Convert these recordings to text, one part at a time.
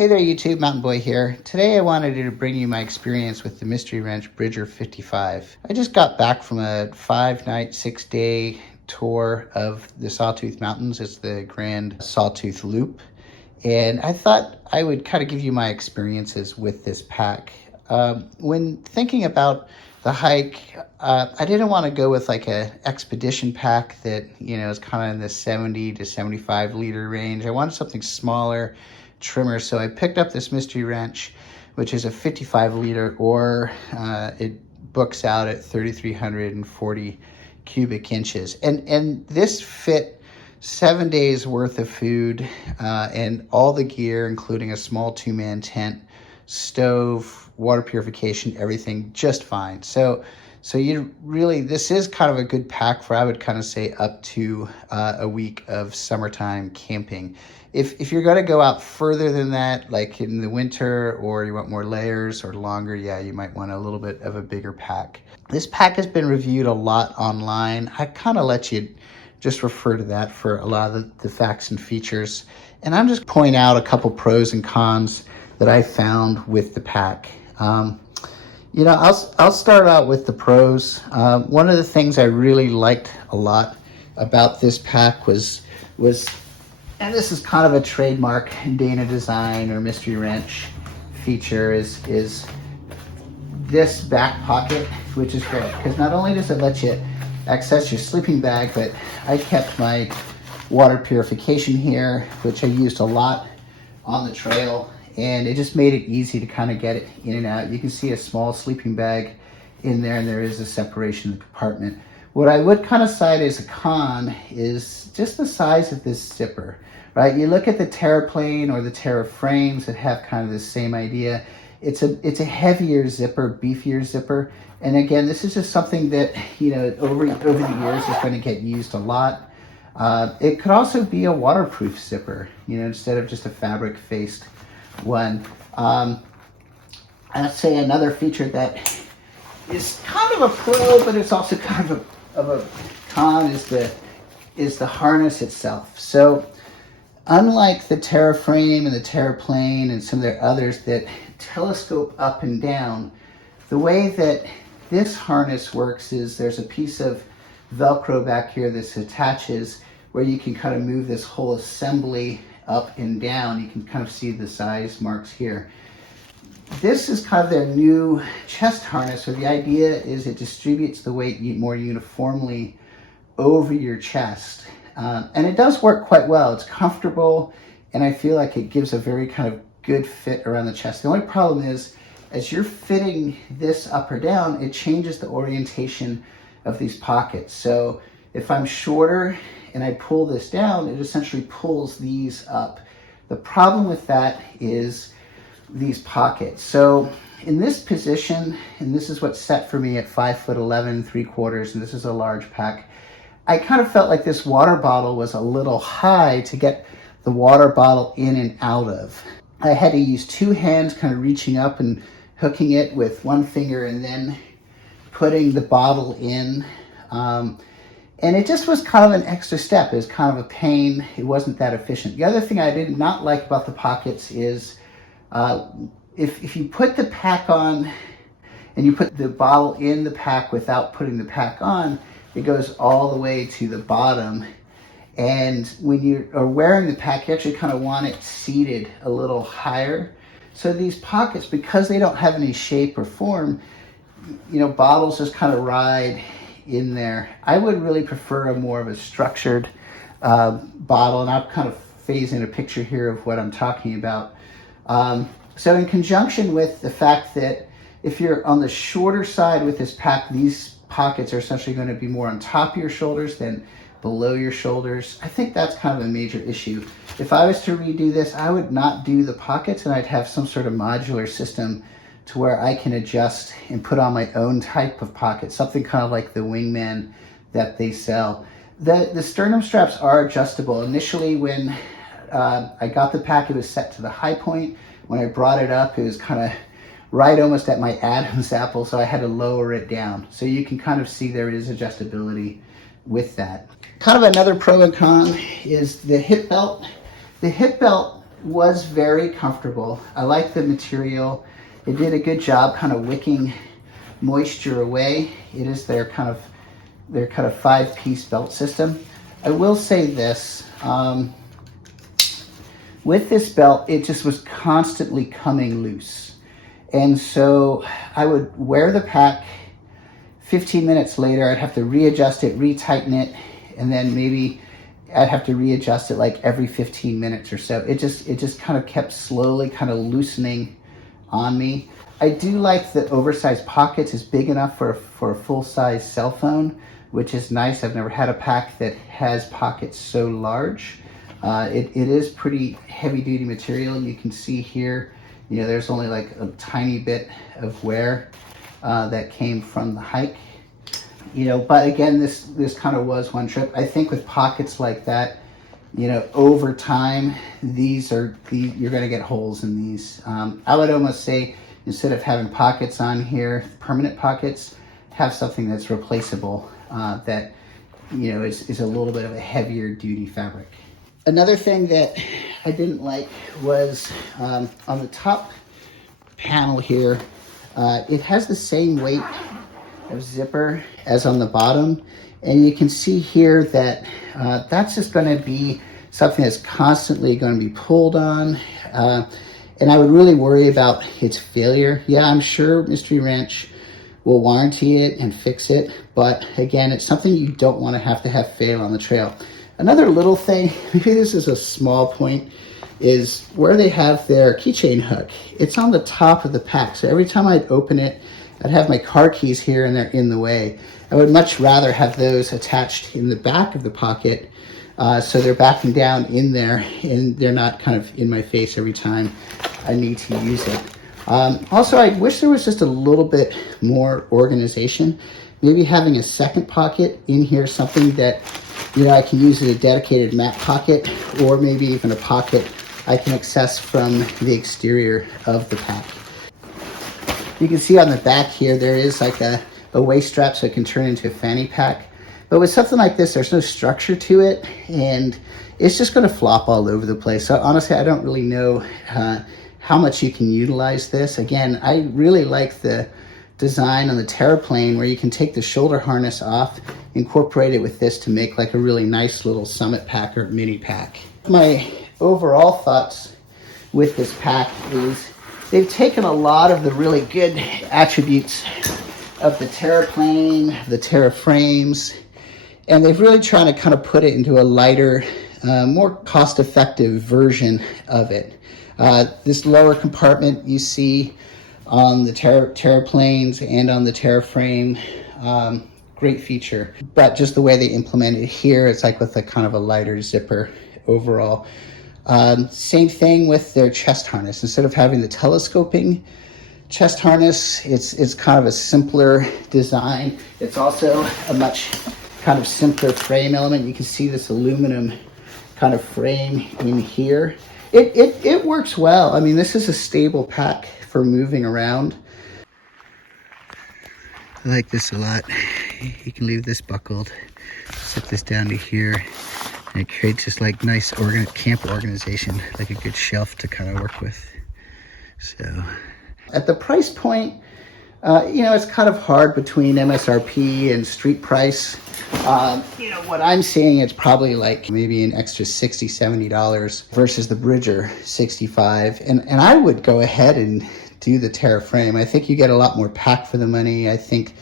Hey there YouTube, Mountain Boy here. Today I wanted to bring you my experience with the Mystery Ranch Bridger 55. I just got back from a 5-night, 6-day tour of the Sawtooth Mountains. It's the Grand Sawtooth Loop. And I thought I would kind of give you my experiences with this pack. When thinking about the hike, I didn't want to go with like a expedition pack that, is kind of in the 70 to 75 liter range. I wanted something smaller, trimmer, so I picked up this Mystery Ranch, which is a 55 liter, or it books out at 3,340 cubic inches. And this fit 7 days worth of food and all the gear, including a small 2-man tent, stove, water purification, everything just fine. So you really, this is kind of a good pack for, I would kind of say, up to a week of summertime camping. If you're going to go out further than that, like in the winter, or you want more layers or longer, yeah, you might want a little bit of a bigger pack. This pack has been reviewed a lot online. I kind of let you just refer to that for a lot of the facts and features. And I'm just pointing out a couple pros and cons that I found with the pack. I'll start out with the pros. One of the things I really liked a lot about this pack was, and this is kind of a trademark Dana Design or Mystery Ranch feature, is this back pocket, which is great because not only does it let you access your sleeping bag, but I kept my water purification here, which I used a lot on the trail, and it just made it easy to kind of get it in and out. You can see a small sleeping bag in there, and there is a separation in the compartment. What I would kind of cite as a con is just the size of this zipper, right? You look at the Terraplane or the Terra frames that have kind of the same idea. It's a heavier zipper, beefier zipper. And again, this is just something that, over the years is going to get used a lot. It could also be a waterproof zipper, instead of just a fabric-faced one. I'd say another feature that is kind of a pro, but it's also kind of a con, is the harness itself. So unlike the Terra frame and the Terraplane and some of their others that telescope up and down, the way that this harness works is there's a piece of Velcro back here that attaches where you can kind of move this whole assembly up and down. You can kind of see the size marks here. This is kind of their new chest harness, so the idea is it distributes the weight more uniformly over your chest. And it does work quite well. It's comfortable, and I feel like it gives a very kind of good fit around the chest. The only problem is, as you're fitting this up or down, it changes the orientation of these pockets. So if I'm shorter and I pull this down, it essentially pulls these up. The problem with that is these pockets. So in this position, and this is what's set for me at 5'11", 3/4", and this is a large pack, I kind of felt like this water bottle was a little high to get the water bottle in and out of. I had to use 2 hands kind of reaching up and hooking it with one finger and then putting the bottle in. And it just was kind of an extra step. It was kind of a pain. It wasn't that efficient. The other thing I did not like about the pockets is if you put the pack on and you put the bottle in the pack without putting the pack on, it goes all the way to the bottom. And when you are wearing the pack, you actually kind of want it seated a little higher. So these pockets, because they don't have any shape or form, bottles just kind of ride in there. I would really prefer a more of a structured bottle, and I'll kind of phase in a picture here of what I'm talking about. So in conjunction with the fact that if you're on the shorter side with this pack, these pockets are essentially going to be more on top of your shoulders than below your shoulders. I think that's kind of a major issue. If I was to redo this, I would not do the pockets, and I'd have some sort of modular system to where I can adjust and put on my own type of pocket, something kind of like the Wingman that they sell. The sternum straps are adjustable. Initially, when I got the pack, it was set to the high point. When I brought it up, it was kind of right almost at my Adam's apple, so I had to lower it down. So you can kind of see there is adjustability with that. Kind of another pro and con is the hip belt. The hip belt was very comfortable. I like the material. It did a good job kind of wicking moisture away. It is their kind of 5-piece belt system. I will say this, with this belt, it just was constantly coming loose. And so I would wear the pack, 15 minutes later, I'd have to readjust it, retighten it, and then maybe I'd have to readjust it like every 15 minutes or so. It just kind of kept slowly kind of loosening on me. I do like the oversized pockets. It's big enough for a full-size cell phone, which is nice. I've never had a pack that has pockets so large. It is pretty heavy-duty material. You can see here, there's only like a tiny bit of wear that came from the hike. But again, this kind of was one trip. I think with pockets like that, over time, you're going to get holes in these. I would almost say, instead of having pockets on here, permanent pockets, have something that's replaceable that is a little bit of a heavier duty fabric. Another thing that I didn't like was on the top panel here, it has the same weight of zipper as on the bottom, and you can see here that that's just going to be something that's constantly going to be pulled on, and I would really worry about its failure. Yeah, I'm sure Mystery Ranch will warranty it and fix it, but again, it's something you don't want to have fail on the trail. Another little thing, maybe this is a small point, is where they have their keychain hook. It's on the top of the pack, so every time I'd open it, I'd have my car keys here and they're in the way. I would much rather have those attached in the back of the pocket, so they're backing down in there and they're not kind of in my face every time I need to use it. Also, I wish there was just a little bit more organization. Maybe having a second pocket in here, something that I can use as a dedicated mat pocket, or maybe even a pocket I can access from the exterior of the pack. You can see on the back here, there is like a waist strap so it can turn into a fanny pack. But with something like this, there's no structure to it, and it's just going to flop all over the place. So honestly, I don't really know how much you can utilize this. Again, I really like the design on the Terraplane where you can take the shoulder harness off, incorporate it with this to make like a really nice little summit pack or mini pack. My overall thoughts with this pack is they've taken a lot of the really good attributes of the Terraplane, the Terraframes, and they've really tried to kind of put it into a lighter, more cost-effective version of it. This lower compartment you see on the Terraplanes and on the Terraframe, great feature. But just the way they implement it here, it's like with a kind of a lighter zipper overall. Same thing with their chest harness. Instead of having the telescoping chest harness, it's kind of a simpler design. It's also a much kind of simpler frame element. You can see this aluminum kind of frame in here. It works well. I mean, this is a stable pack for moving around. I like this a lot. You can leave this buckled, set this down to here, and it creates just like nice camp organization, like a good shelf to kind of work with. So at the price point, it's kind of hard between MSRP and street price. What I'm seeing, it's probably like maybe an extra $60, $70 versus the Bridger $65. And I would go ahead and do the Terraframe. I think you get a lot more pack for the money. I think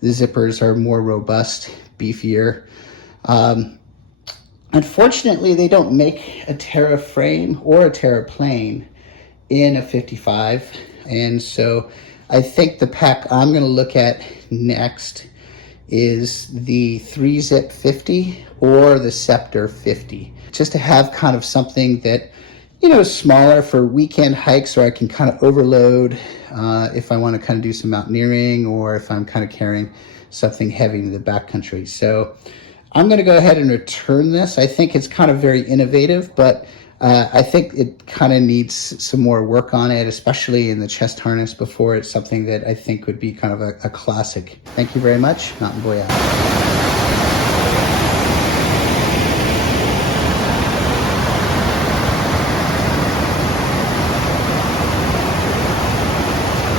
the zippers are more robust, beefier. Unfortunately, they don't make a Terraframe or a Terraplane in a 55. And so I think the pack I'm going to look at next is the 3-zip 50 or the Scepter 50, just to have kind of something that is smaller for weekend hikes, or I can kind of overload if I want to kind of do some mountaineering, or if I'm kind of carrying something heavy in the backcountry. So I'm going to go ahead and return this. I think it's kind of very innovative, but I think it kind of needs some more work on it, especially in the chest harness, before it's something that I think would be kind of a classic. Thank you very much. Mountain Boy out.